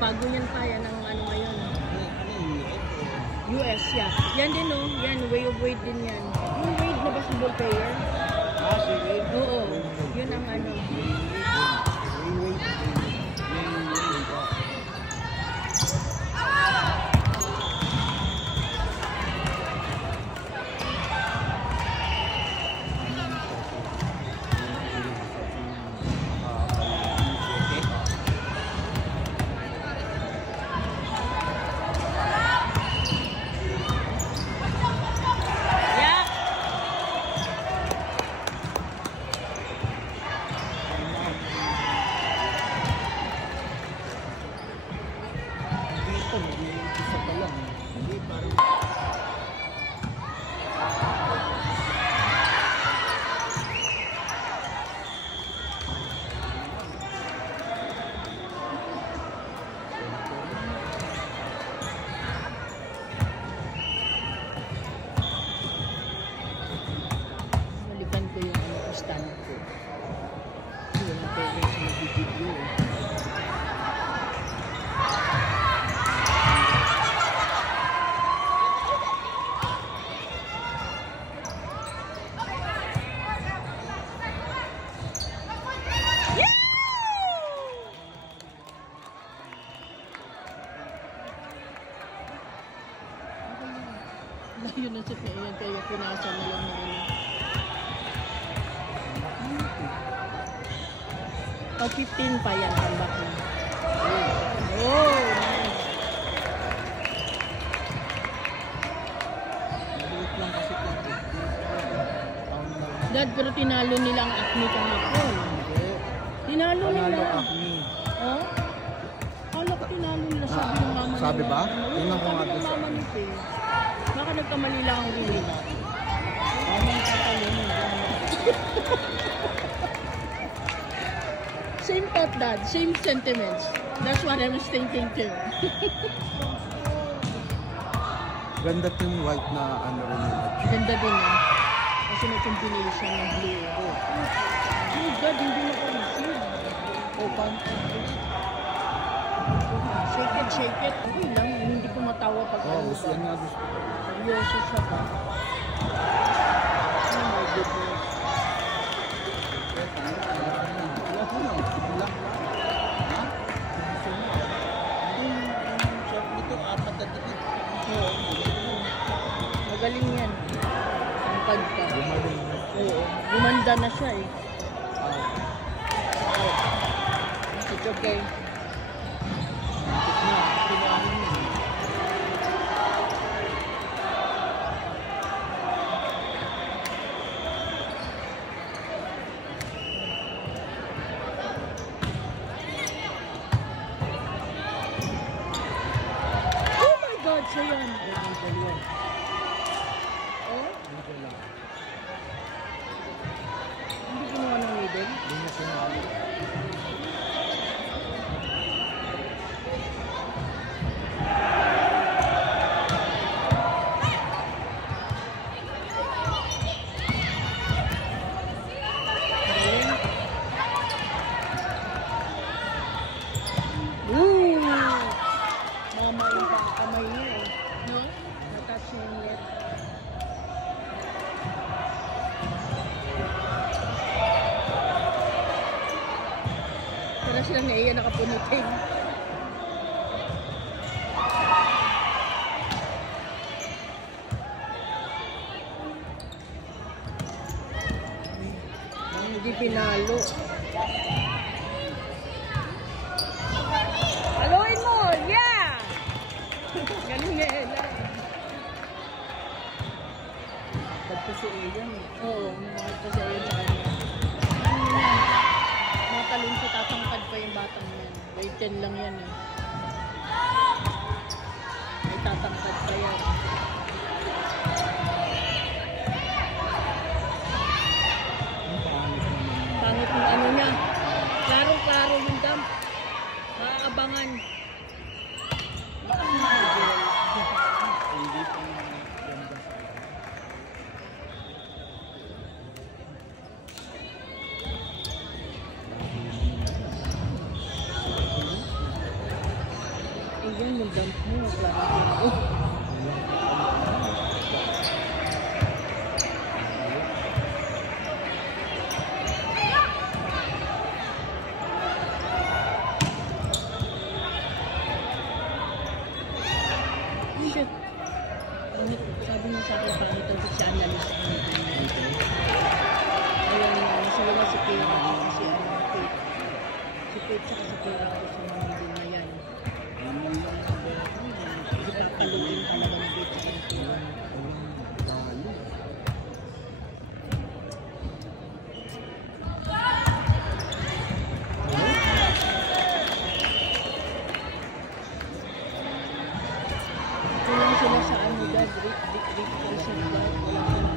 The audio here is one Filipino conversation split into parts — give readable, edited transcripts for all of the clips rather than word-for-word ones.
Bago niyan pa yan ang ano ngayon. US, yeah. Yan din, no? Yan, Way of Wade din yan. Yung Wade na basketball player. Oo. Yun ang ano. Yun na siya pa yan, kaya pinasa na lang na ano. Pag 15 pa yan, comeback na. Oh, nice. Maliit lang kasi ito. Dad, pero tinalo nila ang Acme kahapon. Tinalo nila. Acme. Oh? Kala ko tinalo nila, sabi ng mama nila. Sabi ba? Tingnan ko nga doon sa... Baka nagkamali lang ang rin. Same thought, Dad. Same sentiments. That's what I was thinking too. Ganda yung white na ano rin nila. Ganda din eh. Kasi may combination ng blue. Oh God, hindi na pa-receive. Open. Shake it, shake it. Okay lang, hindi ko matawa pag Oo, gusto yan nga gusto. Seryoso siya pa. Oh my goodness. Magaling yan. Ang pagka. Oo. Gumanda na siya eh. It's okay. So yan. Oh? Hindi ginawa ng middle? Hindi na sinali. Para silang naiya nakapuniting. Hindi pinalo. Haluin mo! Yeah! Galing nga Ella. ko si Ian. Oo, nakakit pa siya yun sa kanya. Ano yan? Matalon siya, tatangkad pa yung batang yan. Grade 10 lang yan eh. May tatangkad pa yan. Pangit yung ano niya. Klarong-klaro yung dump. Maaabangan. Hindi pa ganda. Ayun, yung dump mo. Klarong-klaro. Shit. Sabi niya sa akin, parang ito si analyst ko. Ayun, nasa wala si Kate at si Kate. Si Kate tsaka si Kate ako sa mga din na yan. Kasi pagpaluin talaga ni Kate tsaka ni Kate. Kulang sila sa ano dad, Rick kasi dad, wala ka na.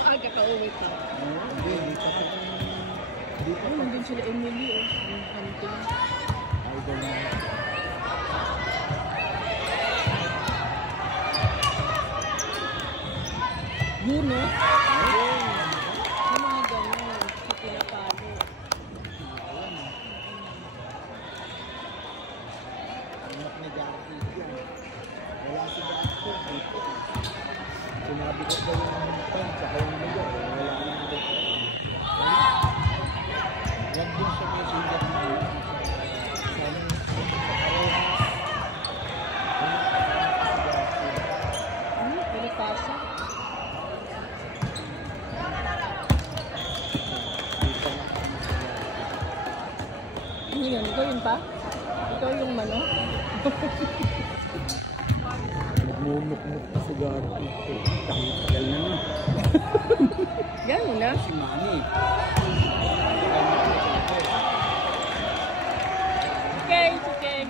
Maaga ka uwi pa. Hindi pa pa. Hindi pa Oh, pa. nandun sila Emily oh, yung hunting. Idol na. Yun no? Yung mga ganun, sa pinapalo. Anak ni Jackie yan. Wala si Jackie. Sinabi ko ba yung pen, tsaka yung lugar. Wala na ang pen. Yan din siya masulat na yun. Sana Pinipasa. Ano yun? Ikaw yun pa? Ikaw yung mano? nagmumukmuk pa si Garfield. Tagal na nun. Gano'n na? Si Manny. Okay, it's okay.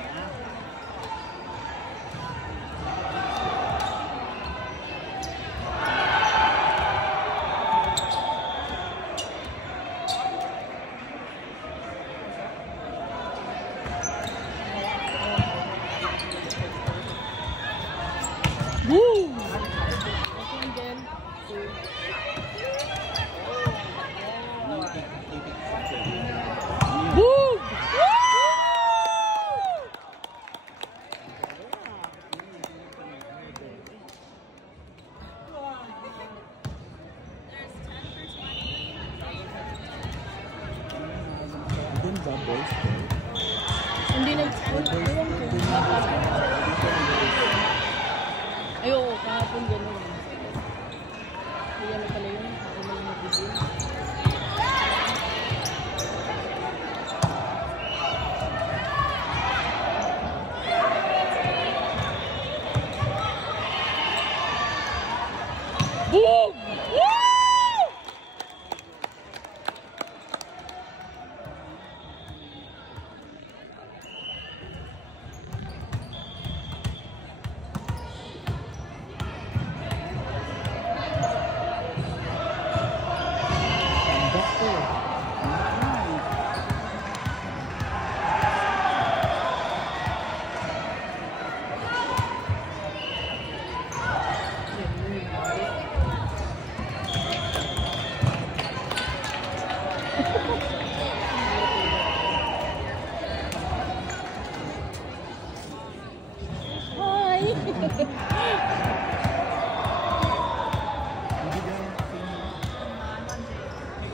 Woo! Okay, then. Woo! Dun ba, boys? Hindi na. Ewan ko. Ay, oo, kahapon gano'n. Kaya na pala yun. Ako na yung nag-video. Boom! Woo!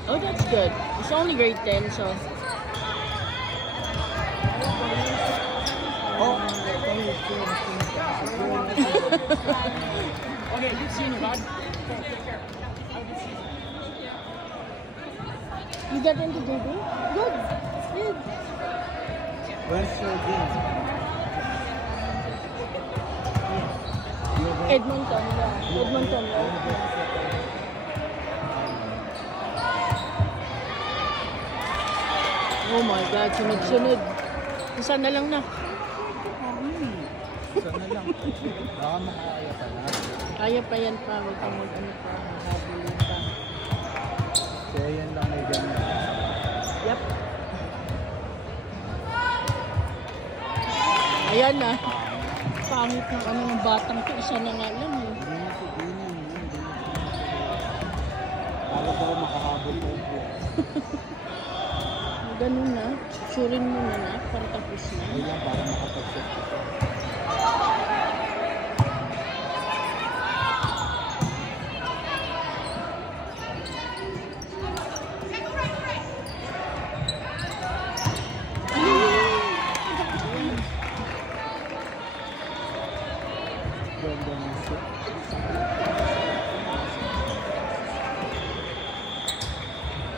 Oh, that's good. It's only grade 10, so. Oh! Okay, good seeing you, bud. You got into JB? Good. Good. Where's your game? Edmonton, yeah. Edmonton, right? Oh my God, sunod-sunod. Isa na lang na. Sana lang. Baka makakaya pa na. Kaya pa yan pa. Huwag kang mag-ano pa. Habulin pa. So, yan lang may ganyan. Yep. Ayan na. Pangit ng ano ng batang to. Isa na nga lang eh. Hindi na po, Kala ko makahabol ko. Ganun na. Surin mo na para tapos na. Ayun, para makapag-set ko. Ganda ng set.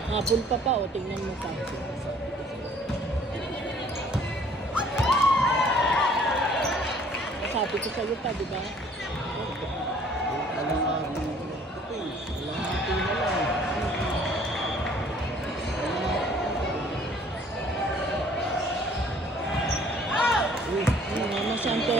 Habol pa o. Tingnan mo pa. Sabi ko sa'yo pa, di ba? Alam nga ito eh. Alam nga ito na lang. Mama Santo